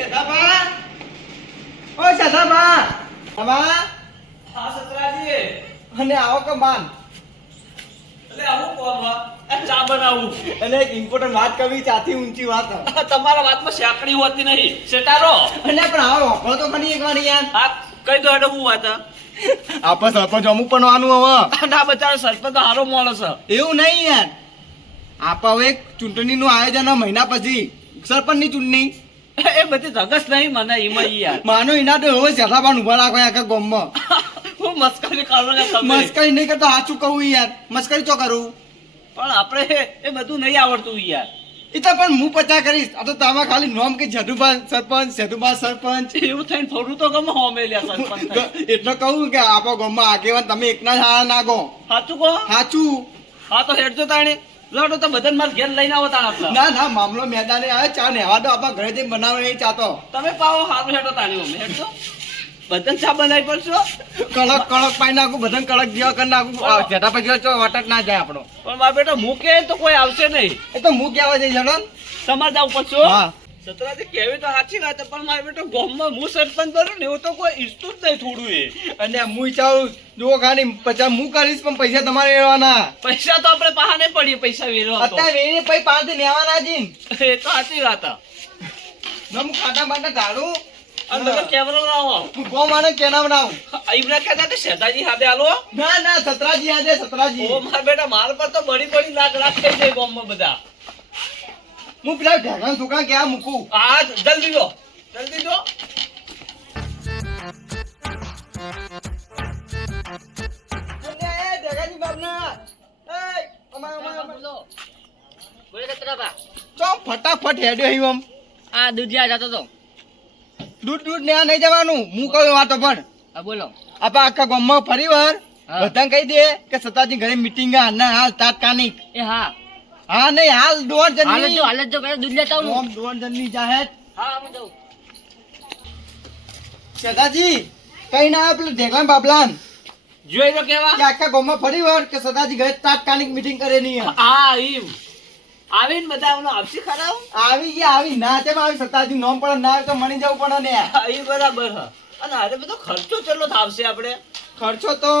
સેઠાબા, ઓ સેઠાબા, અમા હા સતરાજી. અને આવો કે માન એટલે આવું કોમ ચા બનાવું. અને એક ઇમ્પોર્ટન્ટ વાત કરવી ચાથી ઊંચી વાત તમારા વાતમાં શેકડી હોતી નહીં શેટારો. અને પણ આવો વાપરો તો ખરી એક વાર યાર હા કઈ દો એટલે હું વાત આપણે સરપંચ અમુક બનવાનું હવે ના બચારો સરપંચ તો હારો માણસ છે. એવું નહીં યાર આપણે હવે એક ચૂંટણીનું આયોજન મહિના પછી સરપંચની ચૂંટણી એ બધી ધગસ નહીં મને એમાં ઈ યાર. માનો એના તો હવે સેઠાબાન ઉભા રાખો આખા ગામમાં હું મસ્કરી કરું ને તમે. મસ્કરી નહીં કરતો સાચું કહું યાર મસ્કરી તો કરું પણ આપણે એ બધું નહીં આવડતું યાર. એ તો પણ હું પચા કરીશ આ તો તમે ખાલી નોમ કે જડુબા સરપંચ સેઠુબા સરપંચ એવું થઈને થોડું તો ગમે હોમે લ્યા સરપંચ થાય. એટલે કહું કે આપણા ગામમાં આગેવાન તમે એકના જ હારા નાખો સાચું કહો. સાચું હા તો હેડજો તાણે લડો તો બધાને માર ઘેર લઈને આવો તાણ આપણે. ના ના મામલો મેદાને આવે ચા નેવા દો આપણા ઘરે જઈને બનાવે નહીં ચાતો તમે પાવો હારું હેડો તાણી અમે હેડજો બધાને ચા બનાવી પડશો. કડક કડક પાઈ નાખું બધાને કડક જેવા કરી નાખું જેઠા પછી ચો વટક ના જાય આપણો પણ મારા બેટા મૂકે તો કોઈ આવશે નહીં. એ તો હું કહેવા જઈશ હેડો ને. તમારે જવું પડશે. હા સતરાજી કેવી તો સાચી વાત છે, પણ મારા બેટા ગામમાં હું સરપંચ બનું ને એવું તો કોઈ ઈચ્છતું જ નહીં થોડું એ. અને હું ચાલું જુઓ ખાલી 50 હું કરીશ પણ પૈસા તમારે લેવાના પૈસા તો આપણે પાહા નહીં પડીએ પૈસા વેરવા તો. અત્યારે વેરી પછી 5 લેવાના જી એ તો સાચી વાત છે. હું ખાટા માટે ધાડું અને તમે કેમેરો લાવો. હું ગો માને કેના બનાવું ઈમરા કહેતા કે શેતાજી હાથે આલો. ના ના સતરાજી આજે સતરાજી ઓ મારા બેટા માર પર તો બડી બડી લાખ થઈ જાય ગામમાં બધા. હું પેલા ઢેગણ છોકરા ક્યાં મૂકું હા જલ્દી જો જલ્દી જો. ઢેગાજી બાપના એ અમાર બોલો બોલે સતરાબા. ચો ફટાફટ હેડ્યો અહીં આમ આ દુધિયા જતો તો. દૂધ દૂધ ને નહીં જવાનું હું કહું વાતો પણ હા બોલો. આપા આખા ગામમાં ફરી વાર હા. બધાને કહી દે કે સતાજી ઘરે મીટિંગ હાલ તાત્કાલિક એ હા હા નહીં હાલ દોઢ જણની હાલત જો પહેલા દૂધ લેતા આવું. ઓમ દોઢ જણની જાહેર હા હું જાઉં. સદાજી કઈ ના આવે પેલું ઢેગલા બાબલાન જોઈ તો કેવા. કે આખા ગામમાં ફરી વાર કે સદાજી ઘરે તાત્કાલિક મીટિંગ કરે નહીં હા ઈમ આવીને બધા આમનો આપસી ખરાવ. આવી ગયા આવી ના તેમ આવી સતાજી નોમ પણ ના આવે તો મણી જવું પડે ને એ બરાબર હ. અને હારે બધો ખર્ચો કેટલો થાવશે આપણે. ખર્ચો તો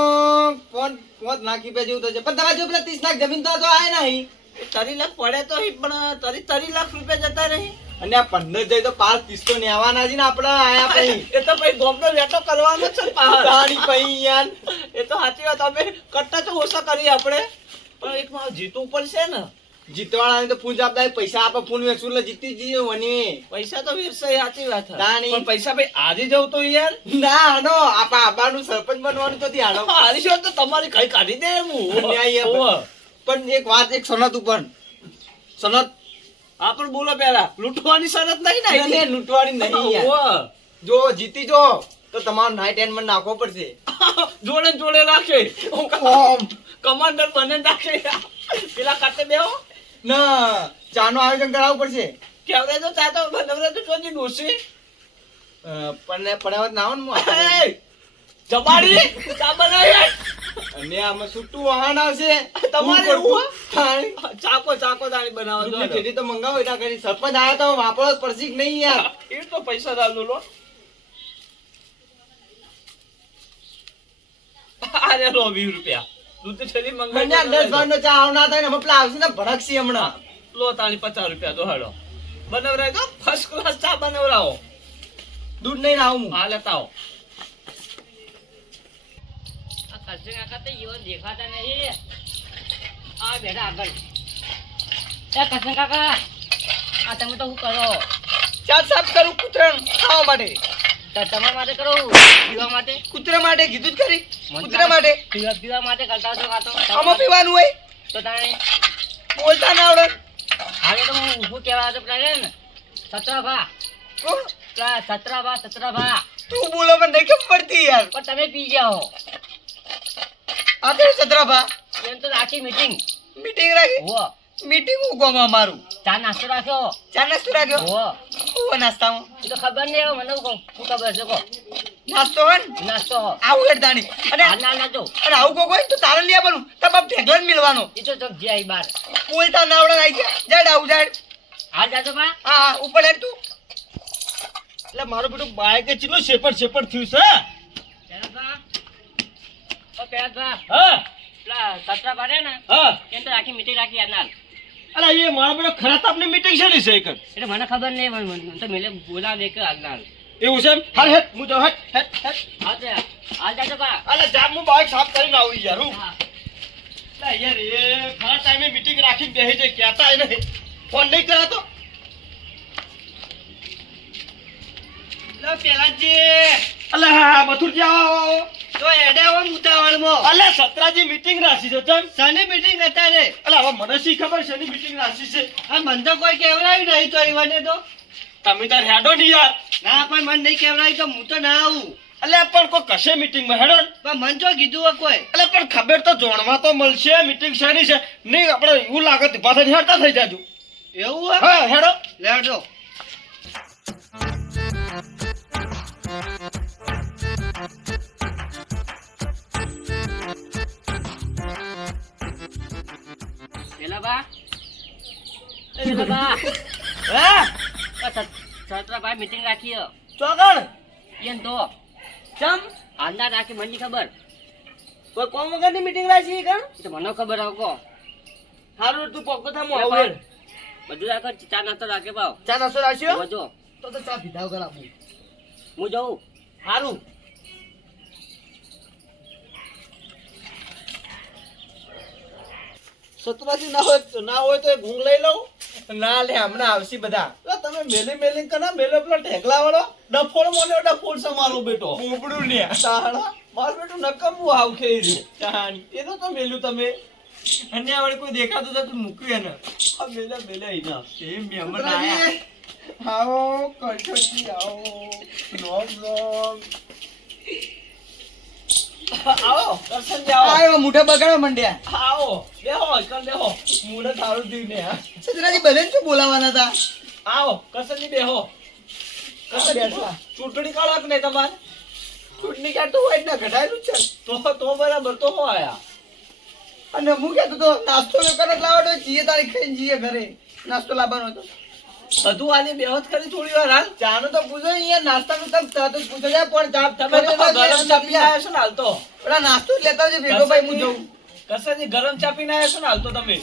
5 લાખ રૂપિયા જેવું થશે પણ તમારે જો પેલા 30 લાખ જમીન તો આવે નહીં 30 લાખ પડે તો ઈ પણ 30 લાખ રૂપિયા જતા રહી. અને આ 15 જાય તો 5 30 તો નેવાના છે ને આપણે આયા પછી એ તો પછી ગોમનો વેટો કરવાનો છે ને પાછળ. તારી પઈ યાર એ તો સાચી વાત. અમે કટ્ટા તો ઓછા કરીએ આપણે પણ એક માં જીતવું પડશે ને. જીતવાળાને તો ફૂલ આપતા પૈસા આપે ફૂલ વેચું એટલે જીતી જઈએ વની પૈસા તો વીરસે સાચી વાત છે. તાણી. પણ પૈસા ભાઈ હારી જવું તો યાર. ના હાનો આપા આબાનું સરપંચ બનવાનું તો થી હાનો હારી છો તો તમારી કઈ કાઢી દે એમ હું. ન્યાય એ ઓવે. પણ એક વાત એક સનત ઉપર સનત હા પણ બોલો પેલા લૂંટવાની શરત નહીં ને ને લૂંટવાડી નહીં યાર ઓવે. જો જીતી જો તો તમારો નાઈટ એન્ડ માં નાખવો પડશે જોડે જોડે રાખે ઓમ કમાન્ડર બને રાખે પેલા કાતે બેહો ના ચાનું આયોજન કરાવવું પડશે કેવડે તો ચા તો બનાવરે તો ચોજી ડોસી પણ પડાવત ના આવે ને હું એ જમાડી ચા બનાવી અને આમાં છૂટું વાહન આવશે તમારે હું એવું તાણી. ચાકો ચાકો દાણી બનાવવા દૂધની દો થેલી તો મંગાવો એટલા કરી સરપંચ આયા તો વાપરો જ પડશે કે નહીં યાર એ તો પૈસા દાલ લો અરે લો 20 રૂપિયા દૂધ છેલી મને મંગાવી 10 નો ચા આવના થાય ને અમે પેલા આવશે ને ભડકસી હમણાં લો તાણી 50 રૂપિયા તો હેડો બનાવરાય તો ફર્સ્ટ ક્લાસ ચા બનાવરાવો દૂધ નહીં આવું હા લેતા આવો કસે કાકા તો ઈવન દેખાતા નહીં. આ બેઠા આગળ. એ કસે કાકા આ તમે તો શું કરો? ચા સાફ કરું કૂતરા ખાવા માટે તો તમારા માટે કરો પીવા માટે? કૂતરા માટે કીધું જ ખરી કૂતરા માટે પીવા માટે કરતા છો કાં તો આમાં પીવાનું હોય તો તાણે બોલતા ના આવડે હાલે તો હું ઊભું કહેવા હતો પેલા રે ને સતરાભા કોણ? પેલા સતરાભા તું બોલો પણ નહીં ખબર પડતી યાર પણ તમે પી ગયા હો આ કઈ સતરાભા એમ તો આખી મીટિંગ મીટિંગ રાખી હો મીટિંગ ઉગવામાં મારું ચા નાસ્તો રાખ્યો ચા નાસ્તો રાખ્યો હો હું નાસ્તામાં એ તો ખબર નહીં હવે મને શું ખબર છે કહો નાસ્તો હોય ને નાસ્તો હો આવું હેડતાની અને ના નાચો અને આવું કોઈ હોય તો તારે લઈ આવવાનું તાર બાપ ઢેગલો જ મિલવાનો એ તો ચક જાય બહાર બોલતા ના આવડે આવી ગયા જાડ આવું જાડ હાલ જાતો પા હા હા ઉપર હેડ તું એટલે મારું બેટું બાઈક ચીલો શેપડ થયું છે. પેલા તો પેલા હા પેલા સત્રા પાડે ને હા એમ તો આખી મીટિંગ રાખી યાર અલા એ મારા બેટો ખરા તાપની મીટિંગ છે ને છે એક જ. એટલે મને ખબર નહીં મને તો મેલે બોલાવે કે આજનાલ એવું છે એમ? હાલ હેટ હું જાઉં હેટ. હા તે આ જાજો બા અલા જામ હું બાઈક સાફ કરીને આવું યાર હું. હા અલા યાર એ ખરા ટાઈમે મીટિંગ રાખીને બેસી જાય કહેતા નહીં ફોન નહીં કરાતો. લો પેલાજી અલા હા મથુરજી આવો. તો એડે આવો ઉતાવળમાં અલા સત્રાજી મીટિંગ રાખી છે ચમ. શાની મીટિંગ અત્યારે અલા હવે મને શી ખબર છે એની મીટિંગ રાખી છે. આ મને તો કોઈ કહેવરાયું નહીં તો ઈવને તો તમે તાર હેડો નહીં યાર. ના પણ મને નહીં કહેવરાયું તો હું તો ના આવું અલ્યા પણ કોઈ કશે મીટિંગમાં હેડો ને. પણ મને તો કીધું હોય કોઈ અલ્યા પણ ખબર તો જોણવા તો મળશે મીટિંગ શેની છે નહીં આપણે એવું લાગે તો પાછા હેડતા થઈ જાજો. એવું હોય હા હેડો. લેડો પેલા બા પેલા બા હા સત્રા ભાઈ મીટિંગ રાખી ચોગણ એમ તો ચમ આજના રાખી મને નહીં ખબર કોઈ કોમ વગરની મીટિંગ રાખી કણ. એ તો મને ખબર આવો કો હારું તું પોકો થા એટલે આવું. બધું રાખો ચા નાસ્તો રાખે ભાવ ચા નાસ્તો રાખ્યો બધો તો ચા પીધા વગર આપું. હું જાઉં હારું સતરાજી ના હોય તો એક ઊંઘ લઈ લઉં. ના લે હમણાં આવશે બધા. તમે મેલી કના મેલો પેલો ઢેકલા વાળો ડફોળ મોલ્યો ડફોળ છે મારો બેટો. પોપડું ને તાણા મારો બેટો નકમું આવ ખેઈ રહ્યું. કહાની એ તો મેલ્યું તમે અને આવડે કોઈ દેખાતું તો તું મૂક્યું એને આ મેલા એના એ મહેમાન આયા. આવો કચોટી આવો નોમ નોમ આવો દર્શન જાઓ. આયો મોઢા બગાડવા માંડ્યા. આવો બેહો કર બેહો. મોઢા થાળું થયું ને આ. સસરાજી બધાને શું બોલાવાના હતા? આવો કરશનજી બેહો. કરશન બેસવા. ચૂંટણી કાઢો કે નહીં તમારે? ચૂંટણી કાર્ડ તો હોય જ ને ઘટાયેલું જ છે. તો બરાબર તો હો આયા. અને હું કહેતો તો નાસ્તો ને કરત લાવવાનો જીએ તારીખ ખાઈને જીએ ઘરે નાસ્તો લાવવાનો હતો. બધું આજે બેહોત કરી થોડી વાર હાલ. ચાનો તો પૂછો અહીંયા નાસ્તાનું તમ તરત જ પૂછો જાય પણ ચા તમે તો ગરમ ચા પીને આવ્યા છો ને હાલ તો. પેલા નાસ્તો જ લેતા આવજો ભેગો ભાઈ હું જઉં. કરશનજી ગરમ ચા પીને આવ્યા છો ને હાલ તો તમે.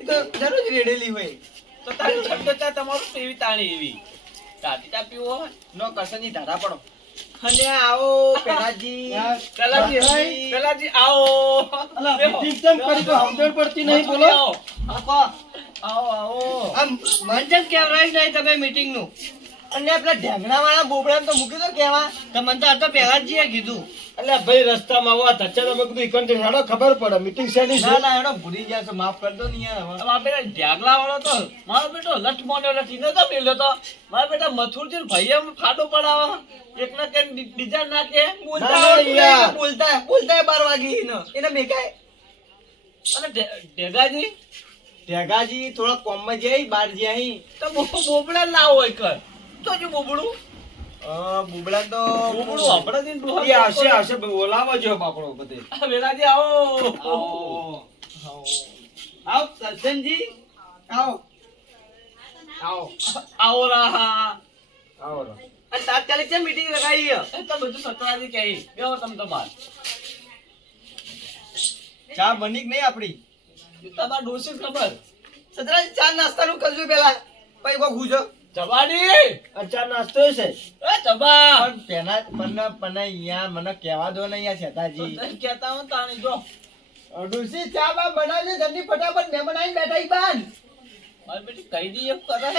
એ તો જરૂર જ રેડેલી હોય. તો તારી ઠંડો ચા તમારું એવી તાણી એવી. તાતી ચા પીવો હોય. નો કરશનજી ધારા પડો. અને આવો પેલાજી. પેલાજી આવો. બેહો. પડતી આવો. આપો. આવો. આમ મન જેમ કહેવરાય નહીં તમે મીટિંગ નું. અને પેલા ઢેંગણા વાળા બોબડા તો મૂકી દો કેવા તો મને તો આ તો પહેલા જ જીએ કીધું. અલ્યા ભાઈ રસ્તામાં આવો ધચ્ચા તમે કીધું ઈકન હેડો ખબર પડે મીટિંગ શેની છે. ના ના એનો ભૂલી ગયા છે માફ કરી દો ને યાર હવે. હવે આ પેલા ઢ્યાગલા વાળો તો મારો બેટો લઠ મોન્યો નથી નતો મેલ્યો તો મારા બેટા મથુરજી ભાઈ એમ ફાડો પડાવો એકના કે બીજા ના કે બોલતા આવડતું નહીં, એને બોલતા 12 વાગી એને મેકાય. અને ઢેગાજી ઢેગાજી થોડા કોમમાં જઈ બહાર જઈ તો બોબડા ના હોય કર તો જો બોબડું બુબડા તો બોબડું આપણે દિન એ આવશે બોલાવો જો બાપડો બધે. વેલાજી આવો આવો સરજનજી આવો આવો આવો રાહા આવો રો. અને તાત્કાલિક છે મીટિંગ લગાવી એ તો બધું સતરાજી કહી બેહો તમે તો બાર ચા બની કે નહીં આપડી તમારે ડોસી ખબર સતરાજી ચા નાસ્તાનું કરજો પેલા પછી કોઈ ગુજો જવાડી ચા નાસ્તો છે એ જબા પણ મને અહીંયા મને કહેવા દો ને અહીંયા શેતાજી કેતા હું તાણી જો ડુસી ચા બા બનાવજો જલ્દી ફટાફટ મહેમાન આવીને બેઠા ઈ બાન મારી બેટી કહી દઈએ કરે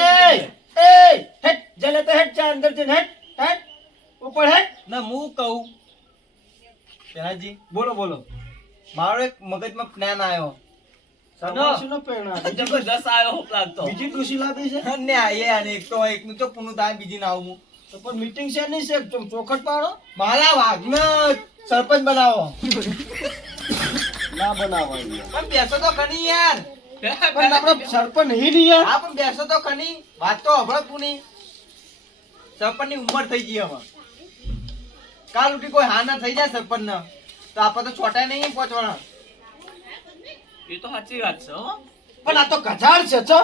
હેટ જલે તો હેટ ચા અંદર જઈને હેટ ઉપર હેટ ના હું કહું શેતાજી બોલો મારો એક મગજમાં પ્લાન આવ્યો જબરદસ્ત આવ્યો હો પ્લાન તો બીજી ડુસી લાવી છે ને આયે અને એક તો એકનું તો પૂનું થાય બીજી ના આવું તો પણ મીટિંગ છે નહીં છે ચોખટ પાડો મારા વાઘને સરપંચ બનાવો ના બનાવો પણ બેસો તો ખની યાર પણ આપણે સરપંચ નહીં ને યાર હા પણ બેસો તો ખની વાત તો હભળો તું નહીં સરપંચ ની ઉંમર થઈ ગઈ હવે કાલ ઉઠી કોઈ હા ના થઈ જાય સરપંચ ને તો આપણે તો છોટાય નહીં પહોંચવાના એ તો સાચી વાત છે હો પણ આ તો ગજાડ છે ચો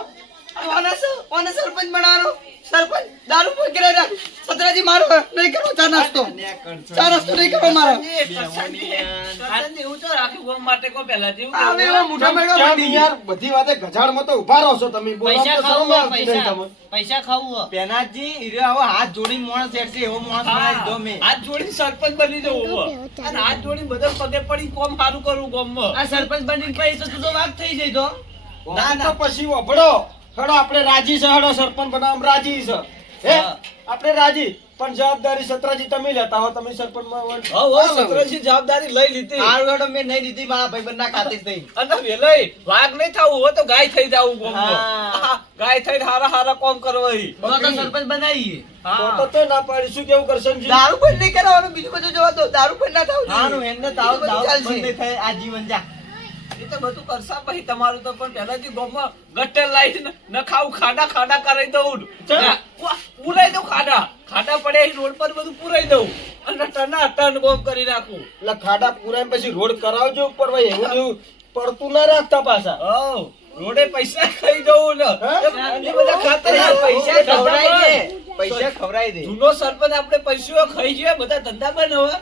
કોને સરપંચ બનાવવાનો સરપંચ દારૂ પકડે રાખ સતરાજી પેલાજી મારો નહીં કરવો ચા નાસ્તો નહીં કરવો મારો કરશનજી, એવું તો રાખ્યું ગોમ માટે કો પહેલાથી એવું હવે કેવું? એવા મોઢા મેળવા કેમ માંડી. યાર બધી વાતે ગજાડમાં તો ઉભા રહો છો તમે બોલો પૈસા તો શરમ ખાવું આવતી નહીં પૈસા તમને. પૈસા ખાવું પેનાજી હીરો હવે હાથ જોડી માણસ હેડશે એવો માણસ બનાવી દો મેં હાથ જોડીને સરપંચ બની જવું હો. અને હાથ જોડીને બધા પગે પડી કોમ સારું કરવું ગોમમાં. આ સરપંચ બની પછી તો તું તો વાઘ થઈ જઈ તો ના તો પછી વભડો હેડો આપણે રાજી છે હેડો સરપંચ બનાવવા રાજી છે હે હા. આપણે રાજી પણ જવાબદારી સત્રાજી તમે લેતા હો તમે સરપંચમાં હો સતરંજી જવાબદારી લઈ લીધી. હારું હેડો મેં નહીં દીધી મારા ભાઈબંધના ખાતે જ થઈ અને વેલાઈ વાઘ નહીં થવું હોય તો ગાય થઈ જાવું ગોમમાં. હા. હા, ગાય થઈને હારા કોમ કરવા ઈ. તો સરપંચ બનાવીએ તો ના પાડી શું કેવું કરશનજી દારૂ પણ નહીં કરાવવાનું બીજું બધું જોવા દો દારૂ પણ ના થવું હારું જોઈએ. હેડને દાવ બધું દાવ ચાલશે. બંધ નહીં થાય આ જીવન જા એ તો બધું કરશા પછી તમારું તો પણ પહેલાથી ગોમમાં ગટર લાઈને ન ખાવું ખાડા કરાઈ દઉં. ચાલ. પુરાઈ દઉં ખાડા પડે એ રોડ પર બધું પુરાઈ દઉં અને ટન ગોમ કરી નાખું. એટલે ખાડા પૂરા પછી રોડ કરાવજો ઉપર ભાઈ એવું જેવું પડતું ના રાખતા પાછા હઉ, રોડે પૈસા ખાઈ દઉં ને હા? એ બધા ખાતા ના પૈસા પૈસા ખવડાવી ધંધા દે પૈસા ખવડાવી દે જૂનો સરપંચ આપણે પૈસા ખાઈ જોઈએ બધા ધંધા બંધ હવે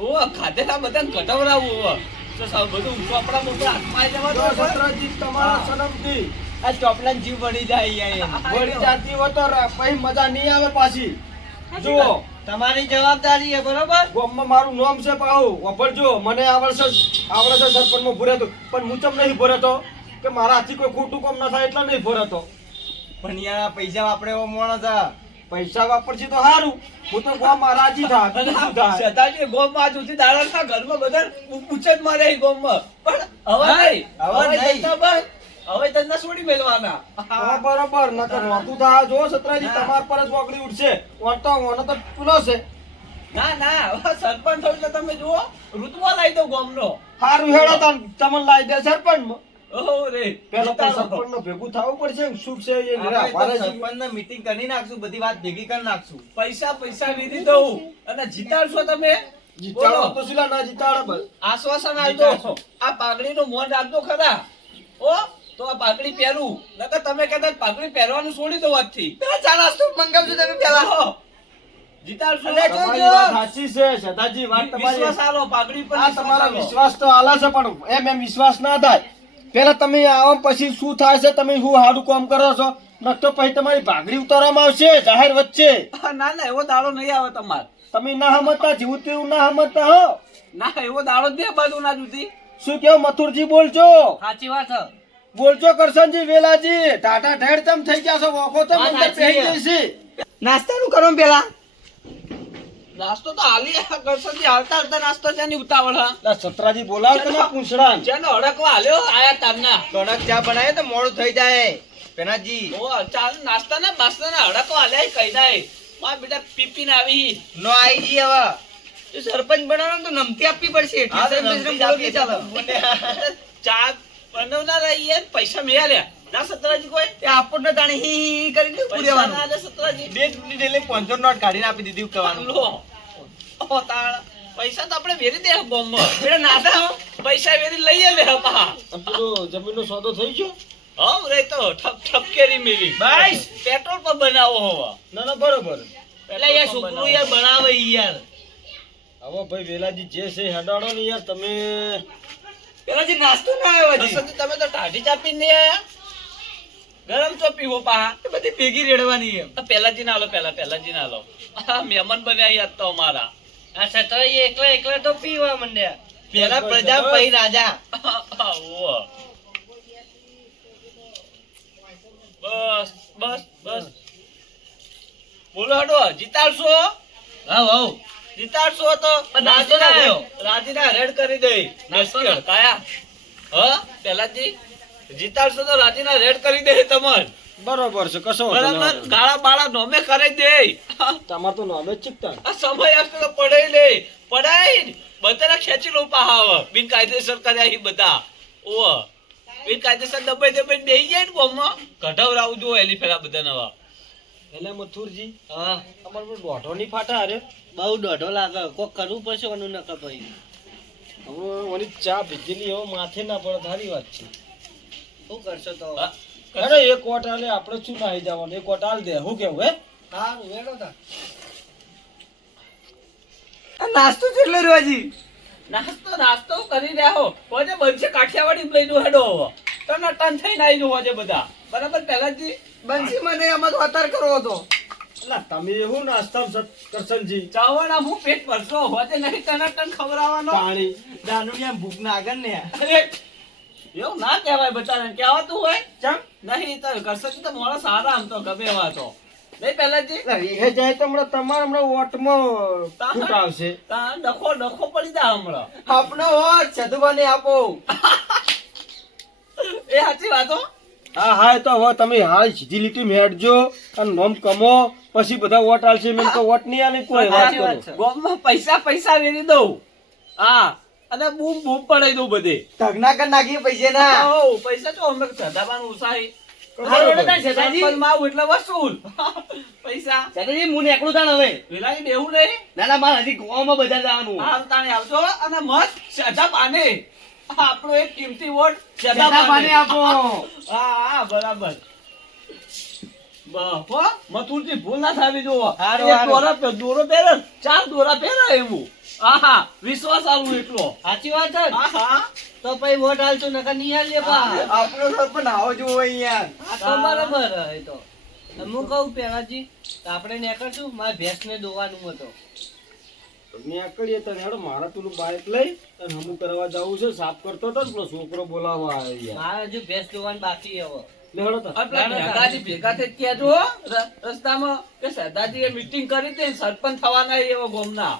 ઓ ખાધેલા બધા ઘટવરાવું હવે તો સાવ બધું ચોપડા બોપડા હાથમાં જો આવી જવાનું સત્રાજી તમારા સનમથી આ ચોપલાન જીવ બની જાય અહીંયા વળી જાતી હોય તો પછી મજા નહીં આવે પાછી જુઓ તમારી જવાબદારી છે બરોબર ગામમાં મારું નામ છે પાહુ વફરજો મને આવડશે સરપંચમાં ભૂરેતો પણ હું ચમ નહીં ભૂરેતો કે મારા હાથથી કોઈ ખોટું કામ ના થાય એટલે નહીં ભૂરેતો પણ યાર પૈસા વાપરે એવો માણસ છે. પૈસા વાપરશે તો સારું હું તો ગામ રાજી થાય બીજું શું થાય સદાજી ગોમમાં સુધી દાડાના ઘરમાં બધા પૂછત મારે અહીં ગોમમાં પણ હવે નહીં હવે નહીં. ધંધા બંધ. હવે ધંધા છોડી મેલવાના હા, બરોબર નકર નહોતું થાય જો સત્રાજી તમાર પર જ વગડી ઉઠશે ઓનો તો પુલો છે ના હવે સરપંચ થયું એટલે તમે જુઓ ઋતુમાં લાવી દો ગોમનો સારું હેડો તમને લાવી દે સરપંચમાં ઓહો રે પેલો પણ સરપંચનો ભેગું થવું પડશે ને શું છે એ આપણે તો ભારે છે. સરપંચને meeting કરી નાખશું બધી વાત ભેગી કરી નાખશું પૈસા લીધી દઉં અને જીતાડશો તમે જીતાડો બોલો. તો શીલા ના જીતાડો બસ. આશ્વાસન આપજો આ પાઘડીનું મોન રાખજો ખરા ઓ તો આ પાઘડી પહેરું નકર તમે કદાચ પાઘડી પહેરવાનું છોડી દો આજથી પેલા ચા નાસ્તો મંગાવજો તમે પેલા હો. જીતાડશો તમારી વાત સાચી છે સદાજી વાત તમારી વિશ્વાસ આલો પાઘડી પર આ તમારો વિશ્વાસ તો આલા છે પણ એમ વિશ્વાસ ના થાય પેલા તમે આવો પછી શું થાય છે તમે શું સારું કામ કરો છો નકર પછી તમારી ભાગડી ઉતારવામાં આવશે જાહેર વચ્ચે ના એવો દાડો નહીં આવે તમાર તમે ના સમજતા જેવું તેવું ના સમજતા હો ના એવો દાડો બે બાજુ ના જુદી શું કેવું મથુરજી બોલજો સાચી વાત છે બોલજો કરશનજી વેલાજી ટાટા ઢેડ ચમ થઈ ગયા છો વખો તો વાત અંદર સાચી પહેરી છે. જઈશી નાસ્તાનું કરો ને પેલા નાસ્તો તો હાલી કરશનજી હાલતા નાસ્તો છે ની ઉતાવળ હા લા સત્રાજી બોલાવ તમે પૂંછડા જેનો હડકવા હાલ્યો આયા તારના કડક ચા બનાવે તો મોડું થઈ જાય પેનાજી ઓ ચાલ નાસ્તા ને બાસ્તા ને હડકવા હાલ્યા કહી દાય માં બેટા પીપીને આવી નો આઈ જી હવે તો સરપંચ બનાવવાનું તો નમતી આપવી પડશે હા, તો ઠીક નમતી જ આપીએ ચાલો ચા બનાવનાર યાર પૈસા મેળ્યા ના સતરાજી કોઈ એ આપણને તાણે હી હી કરીને પૈસા પૂરેવાનું ના આલે સતરાજી બે ચૂંટણી ડેલી 500 નોટ કાઢીને આપી દીધી કહેવાનું લો ઓ તાણ પૈસા તો આપણે વેરી દે બોમ્બમાં પેલા નાસ્તા હો. પૈસા વેરી લઈએ લે પા પેલો જમીનનો સોદો થઈ ગયો હવ રે તો ઠપકેરી મેલી બસ. પેટ્રોલ પર બનાવો હવે ના ના બરોબર એટલે યાર છોકરું યાર બનાવે યાર હવે ભાઈ વેલાજી જે છે હેડાડો ને યાર તમે પેલા જે નાસ્તો ના આવ્યો હજી અસલથી તમે તો ટાઢી ચાપી ને આયા ગરમ ચો પીવો પા એ બધી ભેગી રેડવાની એમ પહેલાજી ના લો પહેલાજી ના લો મહેમાન બન્યા યાદ તો અમારા આ છતાં એકલા તો પીવા માંડ્યા પેલા પ્રજા પછી રાજા ઓહ. બસ બોલો હડો જીતાડશો જીતાડશો તો પણ નાસ્તો ના આવ્યો. રાજીના રેડ કરી દઈ નાસ્તો નાસ્તો કાયા પહેલાજી જીતાડશો તો રાજીના રેડ કરી દે તમાર બરોબર છે કશો વાંધો બરાબર નહીં. ગાળા બાળા નોમે કરી દે તમાર તો નામે જ ચીકતા આ સમય આવશે તો પડાઈ લે પડાઈ બધાના ખેંચી લો પાહાવ બિનકાયદેસર કર્યા ઈ બધા ઓ બિનકાયદેસર દબાઈ બેહી જાય ને ગોમમાં કઢવરાવું જો એલી ફેરા બધા નવા એટલે મથુરજી હા અમાર પર દોઢો ની ફાટા અરે બહુ દોઢો લાગે કોક કરવું પડશે ઓનું નકર ભાઈ હવે ઓની ચા ભીજેલી હવે માથે ના પડે સારી વાત છે શું કરશો તો હા? અરે એક વોટ આલે આપણે શું નાહી જવાનું એક વોટ આલ દે હું કેવું હે સારું હેડો તા નાસ્તો કેટલો રહ્યો હજી? નાસ્તો કરી રહ્યા હોજે બનશે કાઠિયાવાડી લઈ દો હેડો હવે તને ટન થઈને આવી જવું હોજે બધા બરાબર પહેલાજી બંસી મને એમાં તો અતાર કરવો હતો. અલા તમે એવું નાસ્તા કરશનજી ચાવણા હું પેટ ભરશો હોજે નહીં તને ટન ખવડાવવાનો પાણી દાનુડિયા ભૂખ નાગર ને. અરે, એવું ના કહેવાય બધાને કહેવાતું હોય ચમ નહીં તો કરશનજી તો મોડા સારા આમ તો ગમે એવા તો નહીં પહેલાજી રેહે જાય તો હમણાં તમારે હમણાં ઓટમાં ફૂટ આવશે. ડખો પડી જાય હમણાં આપણો વોટ સધુબાને આપો. એ સાચી વાતો હા હા એ તો હવે તમે હાલ સીધી લીટી હેડજો અને નોમ કમો પછી બધા વોટ આલશે મેં તો વોટ નહીં આલે કોઈ વાત સાચી વાત કરો. છે. ગોમમાં પૈસા વેરી દઉં હા અને બૂમ પડાઈ દઉં બધે ઢગના કર નાખીએ પૈસે ના. હો, પૈસા તો અમે સદાબાનું ઉસાહી હારું હેડો તાણ શેઠાજી. સરપંચમાં આવું એટલે વસૂલ પૈસા શેઠાજી, હું નીકળું તાણ હવે. વેલાઈ બેહું નહીં ના ના, મારે હજી ગોવામાં બજાર જવાનું. હાલ તાણે આવજો અને મત સદા પાને આપણો એક કિંમતી વોટ સદા સધા પાને પાને આપો. હા બરાબર હો મથુરજી ભૂલ ના થાવી જોવો હારું, એક હારું. દોરો પહેરે 4 દોરા પહેરે એવું હા વિશ્વાસ આવું એટલો સાચી વાત છે. હા તો પછી વોટ હાલશું નકર નહીં હાલીએ પા. આપણો સરપંચ આવો જોવો યાર. આ તો બરાબર એ તો. હું કહું પેલાજી તો આપણે નીકળશું મારે ભેંસને દોવાનું હતો. નીકળીએ તો હેડો મારા પેલું બાઇક લઈ અને હમું કરવા જવું છે સાફ કરતો હતો ને પેલો છોકરો બોલાવવા આવ્યો યાર. મારે હજુ ભેંસ દોવાની બાકી હવે. લે હેડો તો. આપણા ભેગાજી ભેગા થઈ કહેજો હો, રસ્તામાં કે સરદારજીએ મીટિંગ કરી હતી ને સરપંચ થવાના છે એવો ગામના.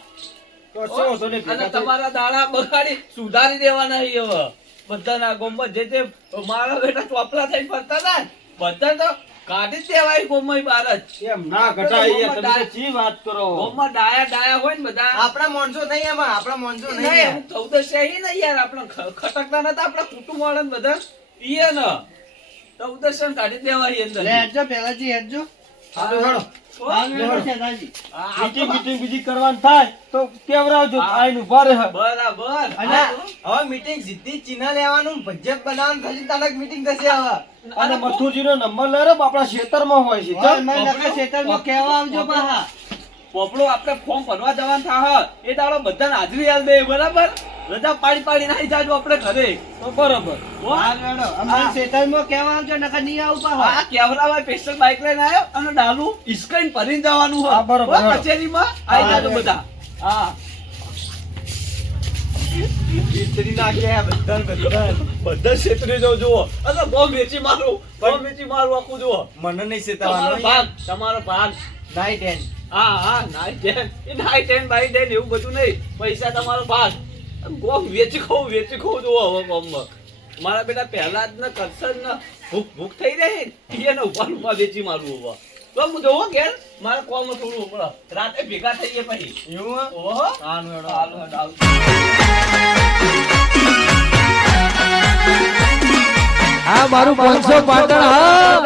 કશો વાંધો નહીં, અને ભેગા થઈ. તમારા દાડા બગાડી સુધારી દેવાના છે હવે બધાના ગામમાં જે મારા બેટા ચોપલા થઈને ફરતા હતા ને, બધા તો કાઢી જ દેવાય ગામમાં બહાર જ એમ ના ઘટાય યાર, તમે તો ચી વાત કરો. ગામમાં ડાયા હોય ને બધા આપણા માણસો નહીં એમાં, આપણા માણસો નહીં નહીં, યાર. અમુક 14 છે ને યાર આપણે ખટકતા નતા આપણા કુટુંબ વાળા ને બધા ઈએ ને 14 કાઢી દેવાય અંદર લે હેડજો પેલાજી હેડજો. હાલો હેડો. શેઠાજી. મીટિંગ મીટિંગ બીજી કરવાની થાય તો કેવરાવજો આઈને ઉભા રહે. બરાબર અને હવે મીટિંગ સીધી ચિહ્ન લેવાનું ભજ્જત બનાવવાનું થશે તાનક મીટિંગ થશે હવે. અને મથુરજીનો નંબર લઈ લો આપણા ખેતરમાં હોય છે હવે ચાલ. મેં નકર ખેતરમાં કહેવા આવજો પાહા. પોપડો આપણે ફોર્મ ભરવા જવાનું થાય એ દાડો બધાને હાજરી આલ દે બરાબર રજા પાડી નાખી જાજો આપણે ઘરે તો બરોબર. હો? હાલ હેડો. અમને ખેતરમાં કહેવા આવજો નકર નહીં આવું પાહા. આ કેવરાભાઈ સ્પેશિયલ બાઇક લઈને આવ્યો અને ડાલુ ઇસ્કઈન ભરીને જવાનું હોય હા, બરોબર, હો, બરોબર. કચેરીમાં આવી જાજો બધા હા ઇસ્ત્રી નાખ્યા બધા ક્ષેત્રે જો જુઓ અરે બોમ્બ વેચી મારું આખું જુઓ મને નહીં તમારો સેતાવાનું ભાગ તમારો ભાગ નાઈટ એન્ડ. હા નાઈટ ટેન બાય ટેન એવું બધું નહીં પૈસા તમારો ભાગ ગોમ વેચી ખાવું જુઓ હવે ગોમમાં મારા બેટા પહેલા જ ને કરશે ને ભૂખ થઈ રહી ને એને ઉભા વેચી મારું હવે તો હું જોવો ઘેર મારા કોમ થોડું ઉપડો રાતે ભેગા થઈએ પછી એવું હે? ઓહો હારું હેડો. હાલો આ મારું 500 પાટણ હા